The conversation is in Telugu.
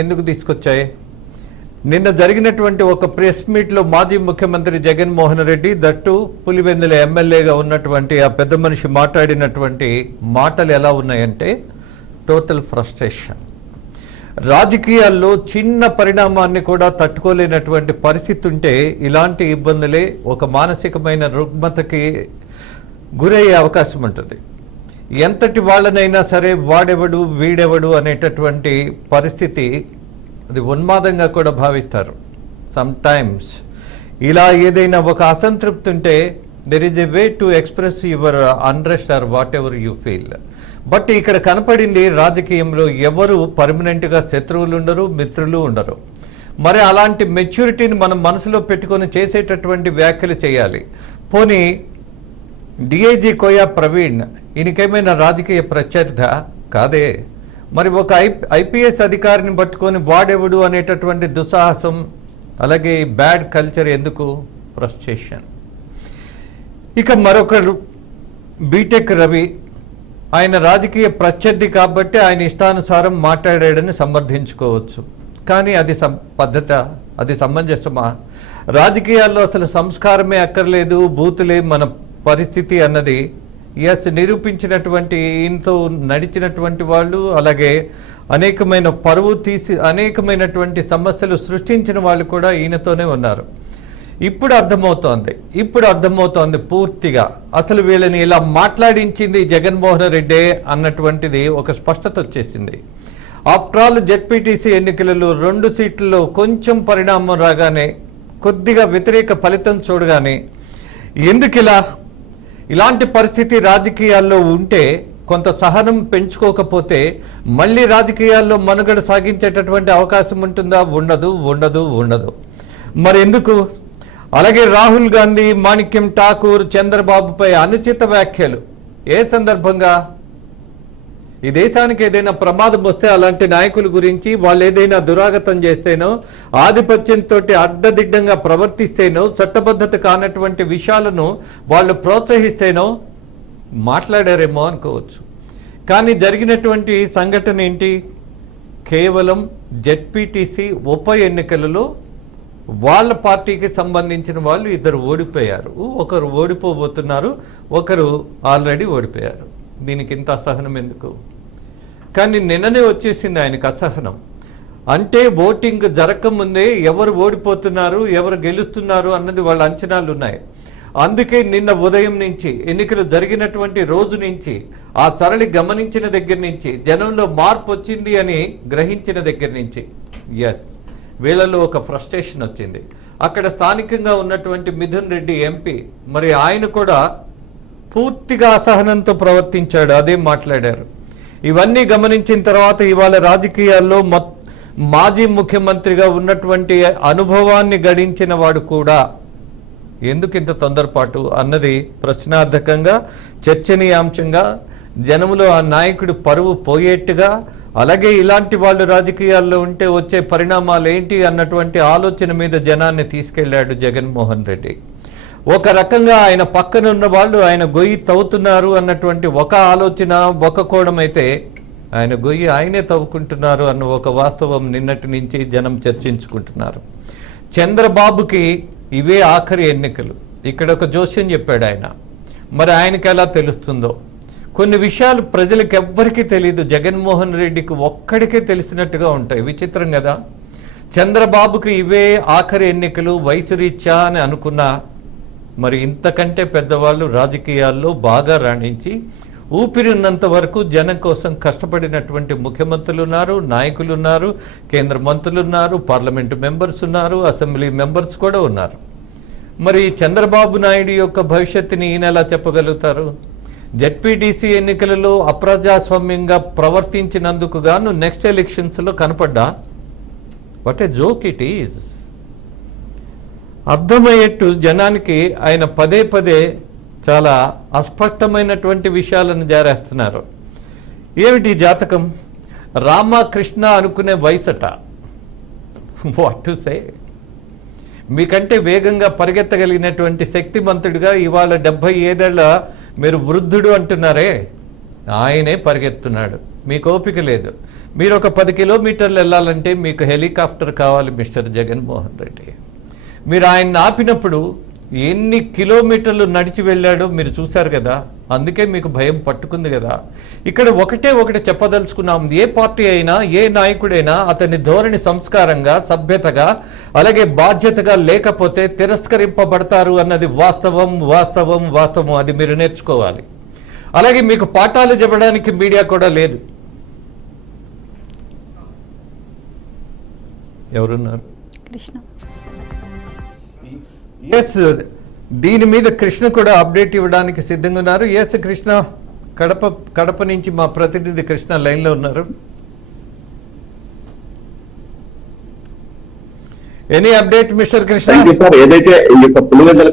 ఎందుకు తీసుకొచ్చాయి? నిన్న జరిగినటువంటి ఒక ప్రెస్ మీట్లో మాజీ ముఖ్యమంత్రి జగన్మోహన్ రెడ్డి దట్టు పులివెందుల ఎమ్మెల్యేగా ఉన్నటువంటి ఆ పెద్ద మనిషి మాట్లాడినటువంటి మాటలు ఎలా ఉన్నాయంటే టోటల్ ఫ్రస్ట్రేషన్. రాజకీయాల్లో చిన్న పరిణామాన్ని కూడా తట్టుకోలేనటువంటి పరిస్థితి ఉంటే ఇలాంటి ఇబ్బందులే ఒక మానసికమైన రుగ్మతకి గురయ్యే అవకాశం ఉంటుంది. ఎంతటి వాళ్ళనైనా సరే వాడెవడు వీడెవడు అనేటటువంటి పరిస్థితి అది ఉన్మాదంగా కూడా భావిస్తారు. సమ్ టైమ్స్ ఇలా ఏదైనా ఒక అసంతృప్తి ఉంటే there is a way to express your unrest or whatever you feel. But ఇక్కడ కనపడింది రాజకీయంలో ఎవరు పర్మనెంట్గా శత్రువులు ఉండరు, మిత్రులు ఉండరు. మరి అలాంటి మెచ్యూరిటీని మనం మనసులో పెట్టుకొని చేసేటటువంటి వ్యాఖ్యలు చేయాలి. పోనీ డిఐజీ కోయా ప్రవీణ్ ఈయనకేమైనా రాజకీయ ప్రత్యర్థ కాదే. మరి ఒక ఐపీఎస్ అధికారిని పట్టుకొని వాడెవడు అనేటటువంటి దుస్సాహసం, అలాగే బ్యాడ్ కల్చర్ ఎందుకు? ఫ్రస్ట్రేషన్. ఇక మరొకరు బీటెక్ రవి, ఆయన రాజకీయ ప్రత్యర్థి కాబట్టి ఆయన ఇష్టానుసారం మాట్లాడాడని సమర్థించుకోవచ్చు. కానీ అది పద్ధత, అది సమంజసమా? రాజకీయాల్లో అసలు సంస్కారమే అక్కర్లేదు, బూతులే మన పరిస్థితి అన్నది నిరూపించినటువంటి ఈయనతో నడిచినటువంటి వాళ్ళు, అలాగే అనేకమైన పరువు తీసి అనేకమైనటువంటి సమస్యలు సృష్టించిన వాళ్ళు కూడా ఈయనతోనే ఉన్నారు. ఇప్పుడు అర్థమవుతోంది పూర్తిగా అసలు వీళ్ళని ఇలా మాట్లాడించింది జగన్మోహన్ రెడ్డి అన్నటువంటిది ఒక స్పష్టత వచ్చేసింది. ఆఫ్టర్ ఆల్ జెడ్పీటీసీ ఎన్నికలలో 2 సీట్లలో కొంచెం పరిణామం రాగానే, కొద్దిగా వ్యతిరేక ఫలితం చూడగానే ఎందుకు ఇలాంటి పరిస్థితి రాజకీయాల్లో ఉంటే కొంత సహనం పెంచుకోకపోతే మళ్ళీ రాజకీయాల్లో మనుగడ సాగించేటటువంటి అవకాశం ఉంటుందా? ఉండదు. మరి ఎందుకు? అలాగే రాహుల్ గాంధీ, మాణిక్యం ఠాకూర్, చంద్రబాబుపై అనుచిత వ్యాఖ్యలు ఏ సందర్భంగా? ఈ దేశానికి ఏదైనా ప్రమాదం వస్తే అలాంటి నాయకుల గురించి వాళ్ళు ఏదైనా దురాగతం చేస్తేనో, ఆధిపత్యంతో అడ్డదిడ్డంగా ప్రవర్తిస్తేనో, చట్టబద్ధత కానటువంటి విషయాలను వాళ్ళు ప్రోత్సహిస్తేనో మాట్లాడారేమో అనుకోవచ్చు. కానీ జరిగినటువంటి సంఘటన ఏంటి? కేవలం జెడ్పీటీసీ ఉప ఎన్నికలలో వాళ్ళ పార్టీకి సంబంధించిన వాళ్ళు 2 ఓడిపోయారు. ఒకరు ఓడిపోబోతున్నారు, ఒకరు ఆల్రెడీ ఓడిపోయారు. దీనికి ఇంత అసహనం ఎందుకు? కానీ నిన్ననే వచ్చేసింది ఆయనకు అసహనం. అంటే ఓటింగ్ జరగకముందే ఎవరు ఓడిపోతున్నారు, ఎవరు గెలుస్తున్నారు అన్నది వాళ్ళ అంచనాలు ఉన్నాయి. అందుకే నిన్న ఉదయం నుంచి, ఎన్నికలు జరిగినటువంటి రోజు నుంచి, ఆ సరళి గమనించిన దగ్గర నుంచి, జనంలో మార్పు వచ్చింది అని గ్రహించిన దగ్గర నుంచి వీళ్ళలో ఒక ఫ్రస్ట్రేషన్ వచ్చింది. అక్కడ స్థానికంగా ఉన్నటువంటి మిథున్ రెడ్డి ఎంపీ, మరి ఆయన కూడా పూర్తిగా అసహనంతో ప్రవర్తించాడు, అదే మాట్లాడారు. ఇవన్నీ గమనించిన తర్వాత ఇవాళ రాజకీయాల్లో మాజీ ముఖ్యమంత్రిగా ఉన్నటువంటి అనుభవాన్ని గడించిన వాడు కూడా ఎందుకు ఇంత తొందరపాటు అన్నది ప్రశ్నార్థకంగా, చర్చనీయాంశంగా, జనంలో ఆ నాయకుడు పరువు పోయేట్టుగా, అలాగే ఇలాంటి వాళ్ళు రాజకీయాల్లో ఉంటే వచ్చే పరిణామాలు ఏంటి అన్నటువంటి ఆలోచన మీద జనాన్ని తీసుకెళ్లాడు జగన్మోహన్ రెడ్డి. ఒక రకంగా ఆయన పక్కనున్న వాళ్ళు ఆయన గొయ్యి తవ్వుతున్నారు అన్నటువంటి ఒక ఆలోచన, ఒక కోణం అయితే ఆయన గొయ్యి ఆయనే తవ్వుకుంటున్నారు అన్న ఒక వాస్తవం నిన్నటి నుంచి జనం చర్చించుకుంటున్నారు. చంద్రబాబుకి ఇవే ఆఖరి ఎన్నికలు. ఇక్కడ ఒక జోస్యం చెప్పాడు ఆయన. మరి ఆయనకి ఎలా తెలుస్తుందో? కొన్ని విషయాలు ప్రజలకు ఎవ్వరికీ తెలియదు, జగన్మోహన్ రెడ్డికి ఒక్కడికే తెలిసినట్టుగా ఉంటాయి. విచిత్రం కదా? చంద్రబాబుకి ఇవే ఆఖరి ఎన్నికలు వయసు రీత్యా అని అనుకున్నా, మరి ఇంతకంటే పెద్దవాళ్ళు రాజకీయాల్లో బాగా రాణించి ఊపిరి ఉన్నంత వరకు జనం కోసం కష్టపడినటువంటి ముఖ్యమంత్రులు ఉన్నారు, నాయకులు ఉన్నారు, కేంద్ర మంత్రులు ఉన్నారు, పార్లమెంటు మెంబర్స్ ఉన్నారు, అసెంబ్లీ మెంబర్స్ కూడా ఉన్నారు. మరి చంద్రబాబు నాయుడు యొక్క భవిష్యత్తుని ఈయన ఎలా చెప్పగలుగుతారు? జెడ్పీటీసీ ఎన్నికలలో అప్రజాస్వామ్యంగా ప్రవర్తించినందుకు గాను నెక్స్ట్ ఎలక్షన్స్లో కనపడ్డా? What a joke it is. అర్థమయ్యేట్టు జనానికి ఆయన పదే చాలా అస్పష్టమైనటువంటి విషయాలను జారేస్తున్నారు. ఏమిటి జాతకం? రామకృష్ణ అనుకునే వయసట. What to say? మీకంటే వేగంగా పరిగెత్తగలిగినటువంటి శక్తిమంతుడిగా ఇవాళ 75 ఏళ్ల మీరు వృద్ధుడు అంటున్నారే, ఆయనే పరిగెత్తున్నాడు, మీకు ఓపిక లేదు. మీరు ఒక 10 కిలోమీటర్లు వెళ్ళాలంటే మీకు హెలికాప్టర్ కావాలి మిస్టర్ జగన్మోహన్ రెడ్డి. మీరు ఆయన ఆపినప్పుడు ఎన్ని కిలోమీటర్లు నడిచి వెళ్ళాడో మీరు చూశారు కదా, అందుకే మీకు భయం పట్టుకుంది కదా. ఇక్కడ ఒకటి చెప్పదలుచుకున్నాం, ఏ పార్టీ అయినా ఏ నాయకుడైనా అతని ధోరణి సంస్కారంగా, సభ్యతగా, అలాగే బాధ్యతగా లేకపోతే తిరస్కరింపబడతారు అన్నది వాస్తవం వాస్తవం వాస్తవం. అది మీరు నేర్చుకోవాలి. అలాగే మీకు పాఠాలు చెప్పడానికి మీడియా కూడా లేదు. ఎవరున్నారు? కృష్ణ. ఎస్, దీని మీద కృష్ణ కూడా అప్డేట్ ఇవ్వడానికి సిద్ధంగా ఉన్నారు. ఎస్ కృష్ణ, కడప నుంచి మా ప్రతినిధి కృష్ణ లైన్లో ఉన్నారు. Any update mister Krishna? ఏదైతే ఈ యొక్క పులివెందుల